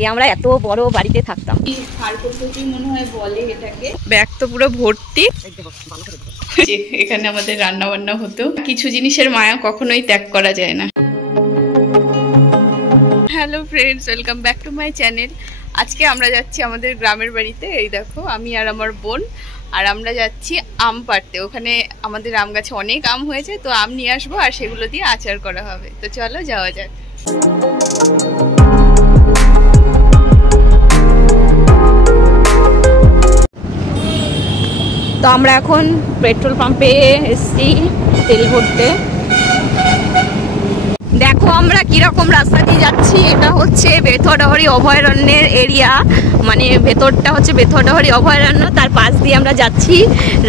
আগে আমরা এত বড় বাড়িতে থাকতাম। হাড় পদ্ধতি মনে হয় বলে এটাকে। ব্যাগ তো পুরো ভর্তি। এখানে আমাদের রান্না বান্না হতো। কিছু জিনিসের মায়া কখনোই ত্যাগ করা যায় না। Hello friends, welcome back to my channel. আজকে আমরা যাচ্ছি আমাদের গ্রামের বাড়িতে। এই দেখো, আমি আর আমার বোন, আর আমরা যাচ্ছি আম পাড়তে। ওখানে আমাদের আম গাছে অনেক আম হয়েছে, তো আম নিয়ে আসবো আর সেগুলো দিয়ে আচার করা হবে। তো চলো যাওয়া যাক। তো আমরা এখন পেট্রোল পাম্পে এসছি তেল ভরতে। দেখো আমরা কিরকম রাস্তা দিয়ে যাচ্ছি। এটা হচ্ছে বেথরডাহরি অভয়ারণ্যের এরিয়া, মানে ভেতরটা হচ্ছে বেথরডাহরি অভয়ারণ্য, তার পাশ দিয়ে আমরা যাচ্ছি।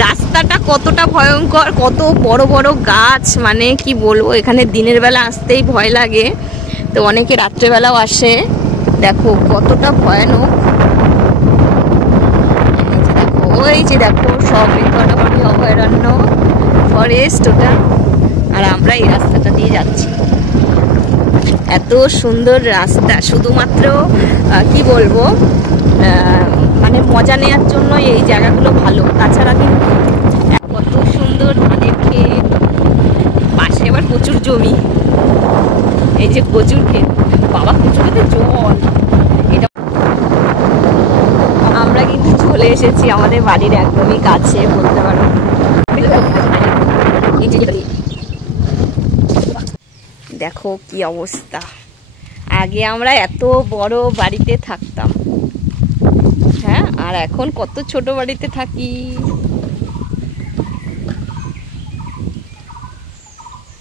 রাস্তাটা কতটা ভয়ঙ্কর, কত বড় বড় গাছ, মানে কি বলবো, এখানে দিনের বেলা আসতেই ভয় লাগে, তো অনেকে রাত্রেবেলাও আসে। দেখো কতটা ভয়ানক। ওই যে দেখো সব বেথরডাহরি অভয়ারণ্য ফরেস্ট ওটা, আর আমরা এই রাস্তাটা দিয়ে যাচ্ছি। এত সুন্দর রাস্তা, শুধুমাত্র কি বলবো, মানে মজা নেওয়ার জন্য এই জায়গাগুলো ভালো। তাছাড়া কিন্তু কত সুন্দর ধানের ক্ষেত, পাশে আবার প্রচুর জমি, এই যে কচুর ক্ষেত, বাবা কচুর ক্ষেতে জল। এটা আমরা কিন্তু চলে এসেছি আমাদের বাড়ির একদমই কাছে বলতে পারো। দেখো কি অবস্থা। আগে আমরা এত বড় বাড়িতে থাকতাম, হ্যাঁ, আর এখন কত ছোট বাড়িতে থাকি।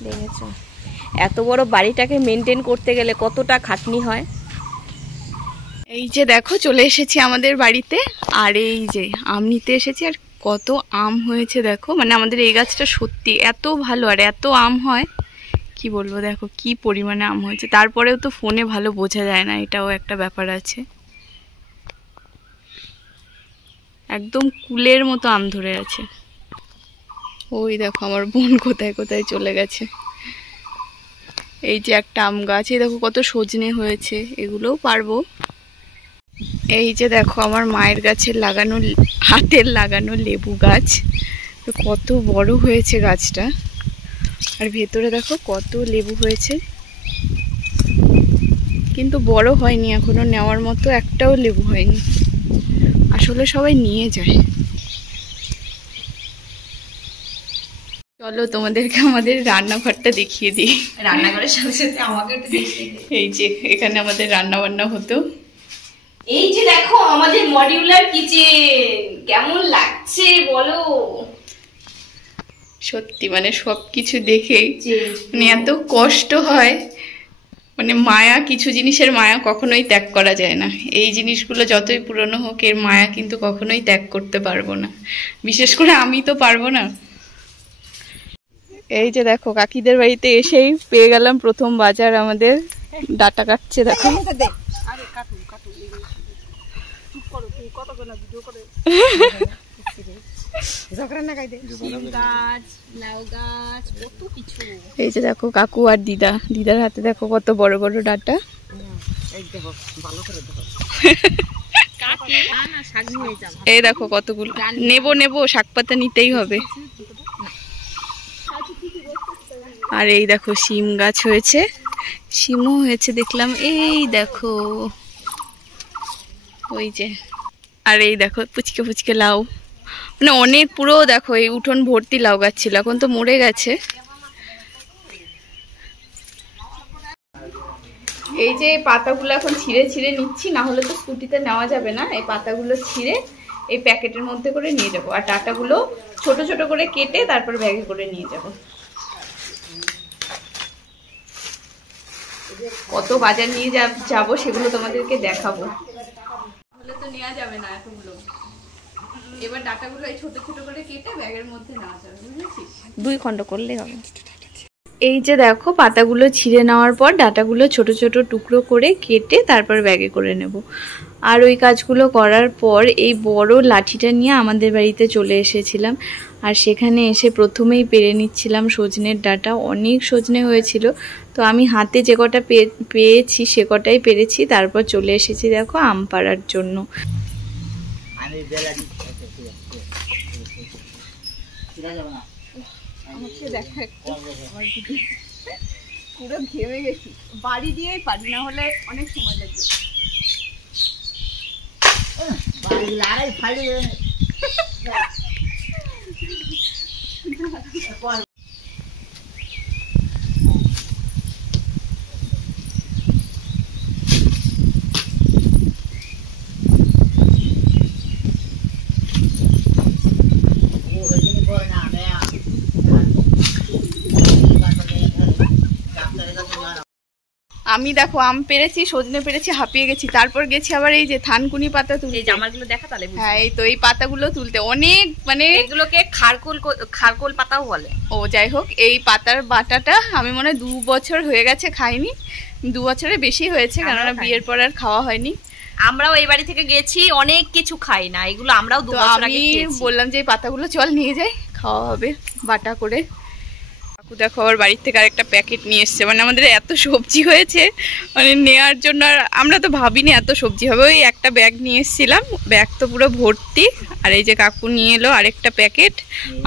দেখেছো, এত বড় বাড়িটাকে মেনটেন করতে গেলে কতটা খাটনি হয়। এই যে দেখো চলে এসেছি আমাদের বাড়িতে, আর এই যে আম নিতে এসেছি। আর কত আম হয়েছে দেখো, মানে আমাদের এই গাছটা সত্যি এত ভালো, আর এত আম হয় কি বলবো। দেখো কি পরিমাণে আম হয়েছে, তারপরেও তো ফোনে ভালো বোঝা যায় না, এটাও একটা ব্যাপার আছে। একদম কুলের মতো আম ধরে আছে। ওই দেখো আমার বোন কোথায় কোথায় চলে গেছে। এই যে একটা আম গাছ, এই দেখো কত সজনে হয়েছে, এগুলোও পারবো। এই যে দেখো আমার মায়ের গাছের লাগানো, হাতের লাগানো লেবু গাছ, তো কত বড় হয়েছে গাছটা। আর ভেতরে দেখো কত লেবু হয়েছে, কিন্তু বড় হয়নি এখনো, নেওয়ার মতো একটাও লেবু হয়নি। আসলে সবাই নিয়ে যায়। চলো তোমাদেরকে আমাদের রান্নাঘরটা দেখিয়ে দিই। রান্নাঘরের সাথে সাথে আমাকে একটু দেখিয়ে দিই। এই যে এখানে আমাদের রান্না বান্না হতো। এই যে দেখো আমাদের মডিউলার কিচেন, কেমন লাগছে বলো। সত্যি মানে সবকিছু দেখেই মানে এত কষ্ট হয়, মানে মায়া, কিছু জিনিসের মায়া কখনোই ত্যাগ করা যায় না। এই জিনিসগুলো যতই পুরনো হোক, এর মায়া কিন্তু কখনোই ত্যাগ করতে পারবো না, বিশেষ করে আমি তো পারবো না। এই যে দেখো কাকিদের বাড়িতে এসেই পেয়ে গেলাম প্রথম বাজার। আমাদের ডাটা কাটছে দেখো। এই যে দেখো কাকু আর দিদার হাতে দেখো কত বড় বড় ডাটা। এই দেখো কতগুলো, নেবো শাক পাতা নিতেই হবে। আর এই দেখো শিম গাছ হয়েছে, শিমও হয়েছে দেখলাম, এই দেখো ওই যে। আর এই দেখো পুচকে পুচকে লাউ, মানে অনেক পুরো দেখো এই উঠোন ভর্তি লাউ গাছ ছিল, এখন তো মরে গেছে। এই যে পাতাগুলো এখন ছিঁড়ে ছিঁড়ে নিচ্ছি, না হলে তো স্কুটিতে নেওয়া যাবে না। এই পাতাগুলো ছিঁড়ে এই প্যাকেটের মধ্যে করে নিয়ে যাব, আর ডাটাগুলো ছোট ছোট করে কেটে তারপর ব্যাগে করে নিয়ে যাব। কত বাজার নিয়ে যাবো সেগুলো তোমাদেরকে দেখাবো। তাহলে তো নেওয়া যাবে না এতগুলো। এবার ডাটাগুলো এই ছোট ছোট করে কেটে ব্যাগের মধ্যে নেওয়া যাবে, বুঝেছিস? 2 খণ্ড করলেই হবে। এই যে দেখো পাতাগুলো ছিঁড়ে নেওয়ার পর ডাঁটাগুলো ছোট ছোট টুকরো করে কেটে তারপর ব্যাগে করে নেব। আর ওই কাজগুলো করার পর এই বড় লাঠিটা নিয়ে আমাদের বাড়িতে চলে এসেছিলাম। আর সেখানে এসে প্রথমেই পেরে নিচ্ছিলাম সজনের ডাঁটা। অনেক সজনে হয়েছিল, তো আমি হাতে যে কটা পেয়েছি সে কটাই পেরেছি। তারপর চলে এসেছি দেখো আম পাড়ার জন্য। পুরো ঘেমে গেছি, বাড়ি দিয়েই পারি, না হলে অনেক সময় লাগবে। আমি দেখো আম পেরেছি, সজনে পেরেছি, হাঁপিয়ে গেছি। তারপর গেছি আবার এই যে থানকুনি পাতা তুলতে। এই জামাগুলো দেখা তাহলে। হ্যাঁ, এই তো এই পাতাগুলো তুলতে অনেক, মানে এগুলোকে খারকোল পাতাও বলে। ও যাই হোক, এই পাতার বাটাটা আমি মনে হয় 2 বছর হয়ে গেছে খাইনি। 2 বছরের বেশি হয়েছে, কেননা বিয়ের পর আর খাওয়া হয়নি। আমরাও এই বাড়ি থেকে গেছি, অনেক কিছু খাই না, এগুলো আমরাও 2 বছর আগে খেয়েছি। বললাম যে এই পাতাগুলো চল নিয়ে যাই, খাওয়া হবে বাটা করে। দেখো আবার বাড়ির থেকে আরেকটা প্যাকেট নিয়ে এসছে। মানে আমাদের এত সবজি হয়েছে, মানে নেওয়ার জন্য আর আমরা তো ভাবিনি এত সবজি হবে। ওই একটা ব্যাগ নিয়ে এসেছিলাম, ব্যাগ তো পুরো ভর্তি। আর এই যে কাকু নিয়ে এলো আরেকটা প্যাকেট।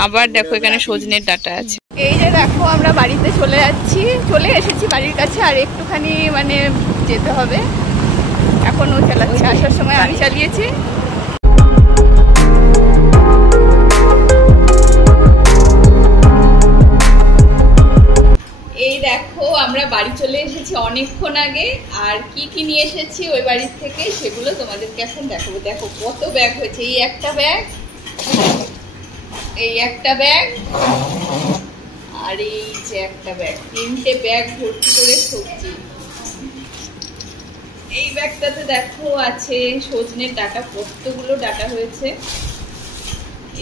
আবার দেখো এখানে সজনের ডাঁটা আছে। এই যে দেখো আমরা বাড়িতে চলে এসেছি বাড়ির কাছে। আর একটুখানি মানে যেতে হবে, এখনও চালাচ্ছে, আসার সময় আমি চালিয়েছি। এই দেখো আমরা বাড়ি চলে এসেছি অনেকক্ষণ আগে। আর কি কি নিয়ে এসেছি ওই বাড়ির থেকে সেগুলো তোমাদেরকে এখন দেখাবো। দেখো কত ব্যাগ হয়েছে। এই একটা ব্যাগ, এই একটা ব্যাগ, আর এই যে একটা ব্যাগ, 3টে ব্যাগ ভর্তি করে সবজি। এই ব্যাগটাতে দেখো আছে সজনের ডাঁটা, কতগুলো ডাঁটা হয়েছে।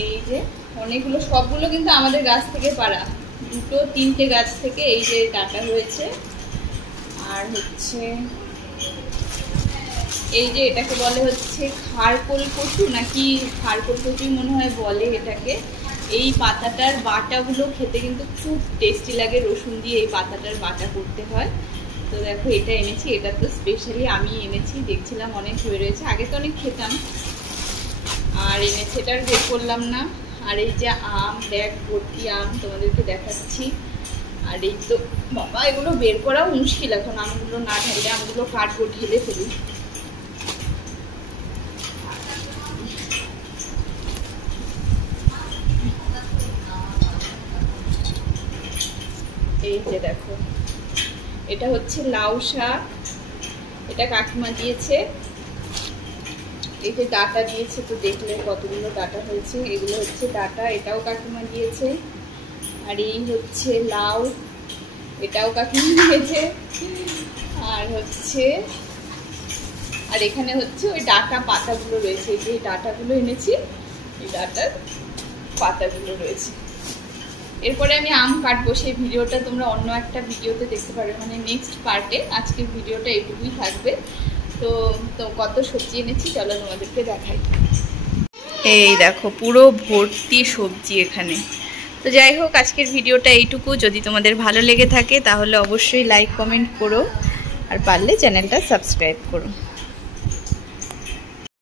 এই যে অনেকগুলো, সবগুলো কিন্তু আমাদের গাছ থেকে পাড়া, 2-3টে গাছ থেকে এই যে ডাঁটা হয়েছে। আর হচ্ছে এই যে এটাকে বলে হচ্ছে খারকোল কচু, নাকি খারকোল কচুই মনে হয় বলে এটাকে। এই পাতাটার বাটাগুলো খেতে কিন্তু খুব টেস্টি লাগে, রসুন দিয়ে এই পাতাটার বাটা করতে হয়। তো দেখো এটা এনেছি, এটা তো স্পেশালি আমি এনেছি, দেখছিলাম অনেক হয়ে রয়েছে, আগে তো অনেক খেতাম। আর এনেছি, এটা আর বের করলাম না। আর এই যে আম, ব্যাগ ভর্তি আম তোমাদেরকে দেখাচ্ছি। আর এই তো বাবা, এগুলো বের করাও মুশকিল এখন, আমগুলো না ঢাললে, আমগুলো কাটবো, ঢেলে ফেলি। এই যে দেখো এটা হচ্ছে লাউ শাক, এটা কাকিমা দিয়েছে। এই যে ডাঁটা দিয়েছে, তো দেখলে কতগুলো ডাঁটা হয়েছে। এগুলো হচ্ছে ডাঁটা, এটাও কাকিমা দিয়েছে। আর এই হচ্ছে লাউ, এটাও কাকিমা দিয়েছে। আর হচ্ছে, আর এখানে হচ্ছে ওই ডাঁটা পাতাগুলো রয়েছে। এই যে ডাঁটাগুলো এনেছি, এই ডাঁটার পাতাগুলো রয়েছে। এরপরে আমি আম কাটবো, সেই ভিডিওটা তোমরা অন্য একটা ভিডিওতে দেখতে পারবে, মানে নেক্সট পার্টে। আজকের ভিডিওটা এইটুকুই থাকবে। তো কত সবজি এনেছি চলো তোমাদেরকে দেখাই। এই দেখো পুরো ভর্তি সবজি এখানে। তো যাই হোক, আজকের ভিডিওটা এইটুকু। যদি তোমাদের ভালো লেগে থাকে তাহলে অবশ্যই লাইক কমেন্ট করো, আর পারলে চ্যানেলটা সাবস্ক্রাইব করো।